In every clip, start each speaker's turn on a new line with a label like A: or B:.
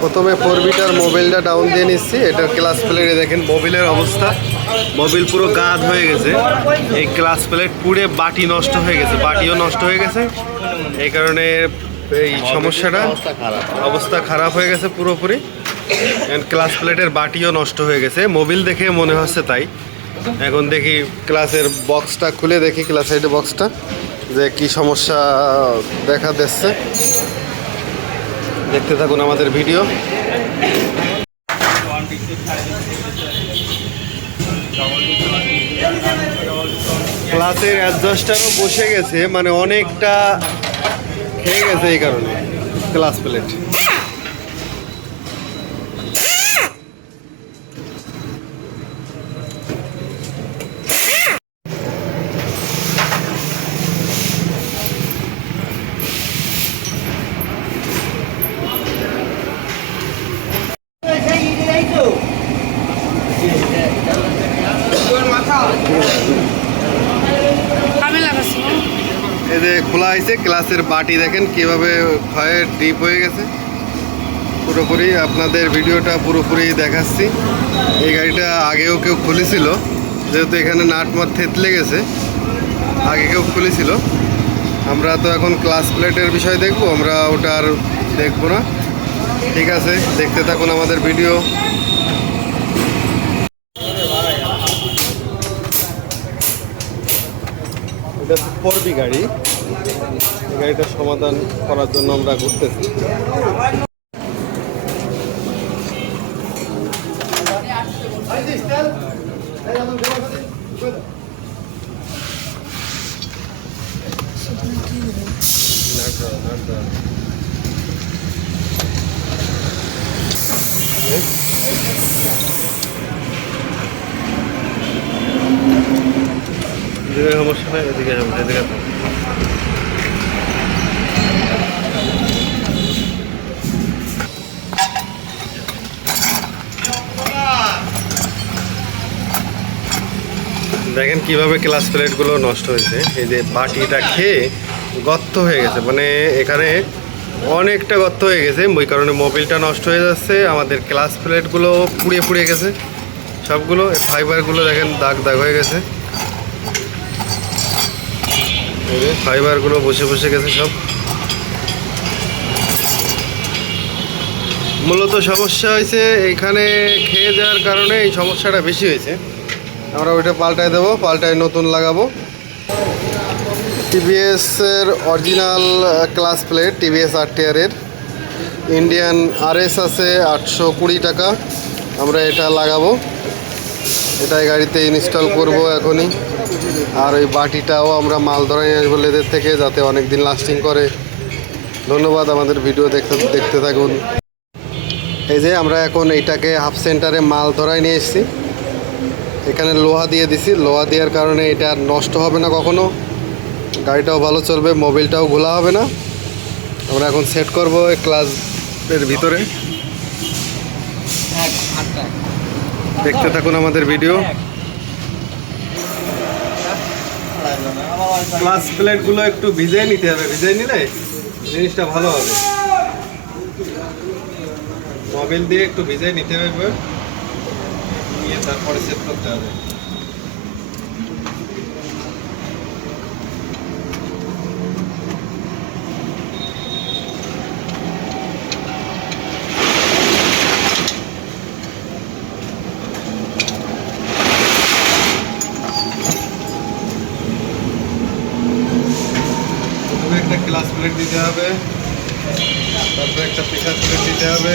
A: প্রথমে four bitter মোবাইলটা down দিয়ে নিচ্ছি। এটার ক্লাস প্লেটে দেখেন মোবিলের অবস্থা। মোবিল পুরো গাদ হয়ে গেছে। এই ক্লাস প্লেট পুড়ে বাটি নষ্ট হয়ে গেছে। বাটিও নষ্ট হয়ে গেছে। এই কারণে এই সমস্যাটা অবস্থা খারাপ হয়ে গেছে পুরোপুরি। ক্লাস প্লেটের বাটিও নষ্ট হয়ে গেছে। মোবিল দেখে মনে হচ্ছে তাই। এখন দেখি ক্লাসের বক্সটা খুলে দেখি ক্লাস সাইডে বক্সটা যে কি সমস্যা দেখা দিচ্ছে। দেখতে থাকুন আমাদের ভিডিও। ক্লাসের অ্যাডজাস্টারও বসে গেছে মানে অনেকটা খেয়ে গেছে এই কারণে ক্লাস প্লেট খোলা হয়েছে, ক্লাসের বাটি দেখেন কীভাবে ক্ষয়ে ডিপ হয়ে গেছে। পুরোপুরি আপনাদের ভিডিওটা পুরোপুরি দেখাচ্ছি। এই গাড়িটা আগেও কেউ খুলেছিল, যেহেতু এখানে নাট মাট থেতলে গেছে, আগে কেউ খুলেছিল। আমরা তো এখন ক্লাস প্লেটের বিষয় দেখব, আমরা ওটা আর দেখব না। ঠিক আছে, দেখতে থাকুন আমাদের ভিডিও। এটা পরবি গাড়ি। এই গাড়িটার সমাধান করার জন্য আমরা ঘুরতেছি। সমস্যা হয় এদিকে এদিকে তো। দেখেন কীভাবে ক্লাস প্লেটগুলো নষ্ট হয়েছে। এই যে বাটিটা খেয়ে গর্ত হয়ে গেছে। মানে এখানে অনেকটা গর্ত হয়ে গেছে। ওই কারণে মোবিলটা নষ্ট হয়ে যাচ্ছে। আমাদের ক্লাস প্লেটগুলো পুড়িয়ে পুড়িয়ে গেছে। সবগুলো ফাইবারগুলো দেখেন দাগ দাগ হয়ে গেছে। ফাইবারগুলো বসে বসে গেছে সব। মূলত সমস্যা হয়েছে এখানে খেয়ে যাওয়ার কারণে এই সমস্যাটা বেশি হয়েছে। আমরা ওইটা পাল্টায় দেবো, পাল্টায় নতুন লাগাবো। টিভিএসের অরিজিনাল ক্লাস প্লেট টিভিএস আর টিয়ারের ইন্ডিয়ান আরএস আছে আটশো কুড়ি টাকা। আমরা এটা লাগাবো। এটাই গাড়িতে ইনস্টল করব এখনই। আর ওই বাটিটাও আমরা মাল ধরে নিয়ে আসব লেদের থেকে, যাতে অনেক দিন লাস্টিং করে। ধন্যবাদ আমাদের ভিডিও দেখতে দেখতে থাকুন। এই যে আমরা এখন এইটাকে হাফ সেন্টারে মাল ধরায় নিয়ে এসেছি। এখানে লোহা দিয়ে দিছি। লোহা দেওয়ার কারণে এটা নষ্ট হবে না কখনো। গাড়িটাও ভালো চলবে, মোবিলটাও ঘোলা হবে না। আমরা এখন সেট করব ক্লাসের ভিতরে। দেখতে থাকুন আমাদের ভিডিও ক্লাস প্লেটগুলো একটু ভিজিয়ে নিতে হবে। ভিজিয়ে নিলে জিনিসটা ভালো হবে। মোবিল দিয়ে একটু ভিজিয়ে নিতে হবে। নিয়ে তারপরে সেট করতে হবে প্রথমে একটা ক্লাস প্লেট দিতে হবে তারপরে একটা প্রেশার প্লেট দিতে হবে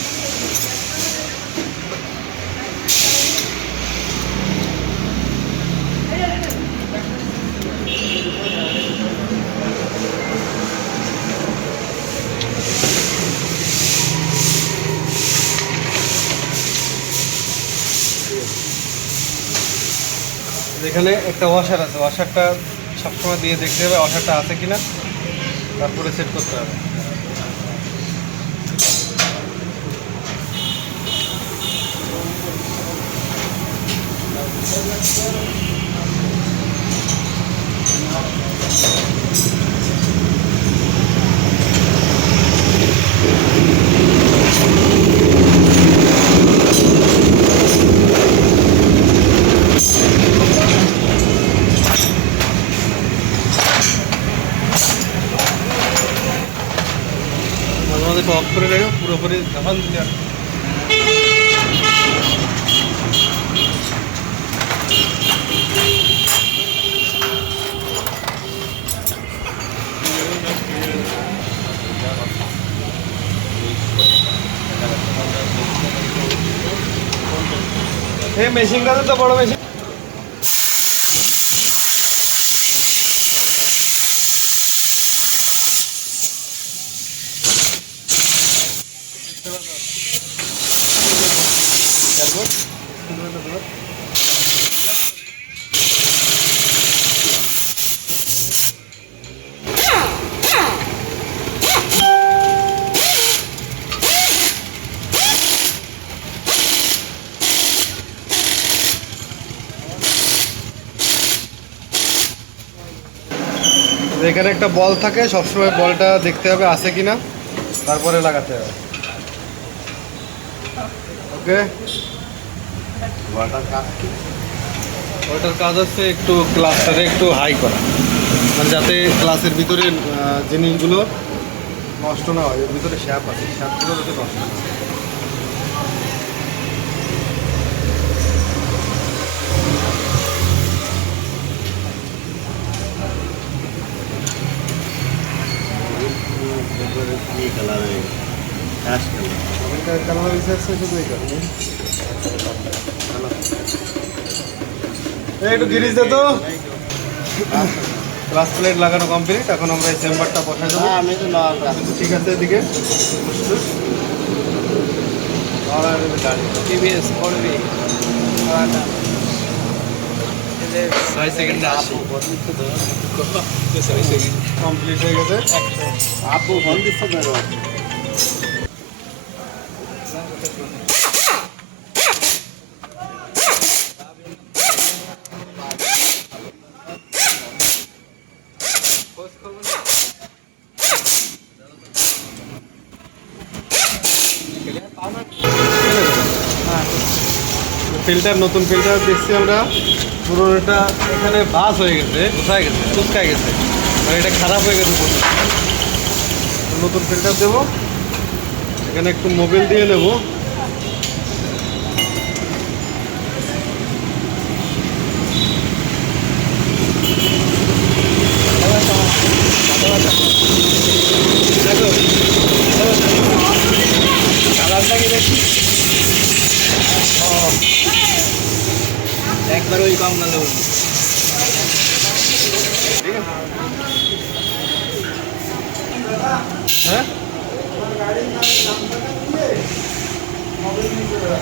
A: একটা ওয়াশার আছে। ওয়াশারটা সবসময় দিয়ে দেখতে হবে ওয়াশারটা আছে কিনা। তারপরে সেট করতে হবে। করে রেখো পুরোপুরি যখন দিলে আর- এই মেশিনটাতে তো বড় মেশিন এখানে একটা বল থাকে, সবসময় বলটা দেখতে হবে আছে কিনা, তারপরে লাগাতে হবে। ওকে? ওটার কাজ হচ্ছে একটু ক্লাসটারে একটু হাই করা। মানে যাতে ক্লাসের ভিতরে জিনিসগুলো নষ্ট না হয় ভিতরে শ্যাপ আছে, শ্যাপগুলো যাতে নষ্ট না হয়।
B: কালার হয়ে গেছে
A: অ্যাশ কালার কালার শুধু এই একটু গিরিজ দে তো। গ্লাস প্লেট লাগানো কমপ্লিট এখন আমরা এই চেম্বারটা বসাই দেবো।
B: হ্যাঁ, আমি
A: তো ঠিক আছে এদিকে। আর
C: টিভিএস করবি। যে ছয় সেকেন্ডে আসি।
A: কমপ্লিট হয়ে গেছে
B: আপু বন্ধ দিচ্ছে
A: ফিল্টার নতুন ফিল্টার দেখছি আমরা। পুরোটা এখানে বাস হয়ে গেছে কোথায় গেছে, চুচকায় গেছে। আর এটা খারাপ হয়ে গেছে। নতুন ফিল্টার দেবো। এখানে একটু মোবিল দিয়ে নেব
C: দেখো কালারটা কি দেখি একবার ওই কম না দেবো
A: ঠিক আছে হ্যাঁ
C: ভিডিওটা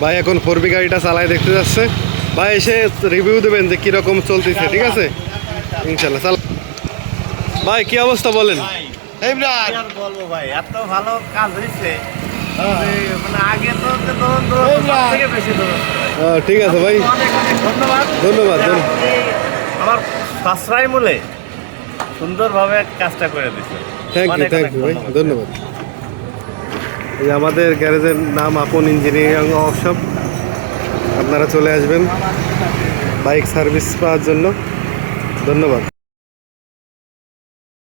A: ভাই, এখন ফোর বি গাড়িটা চালায় দেখতে যাচ্ছে। ভাই, এসে রিভিউ দেবেন যে কীরকম চলতেছে, ঠিক আছে? ইনশাল্লাহ চাল ভাই, কি অবস্থা বলেন?
B: ভাই এত ভালো কাজ হয়েছে মানে
A: ঠিক আছে ভাই।
B: ধন্যবাদ।
A: ধন্যবাদ,
B: আমার সাশ্রয় মূল্যে সুন্দরভাবে কাজটা করে দিচ্ছে
A: থ্যাংক ইউ থ্যাংক ইউ ভাই
B: ধন্যবাদ।
A: ধন্যবাদ। এই আমাদের গ্যারেজের নাম আপন ইঞ্জিনিয়ারিং ওয়ার্কশপ। আপনারা চলে আসবেন বাইক সার্ভিস পাওয়ার জন্য। ধন্যবাদ।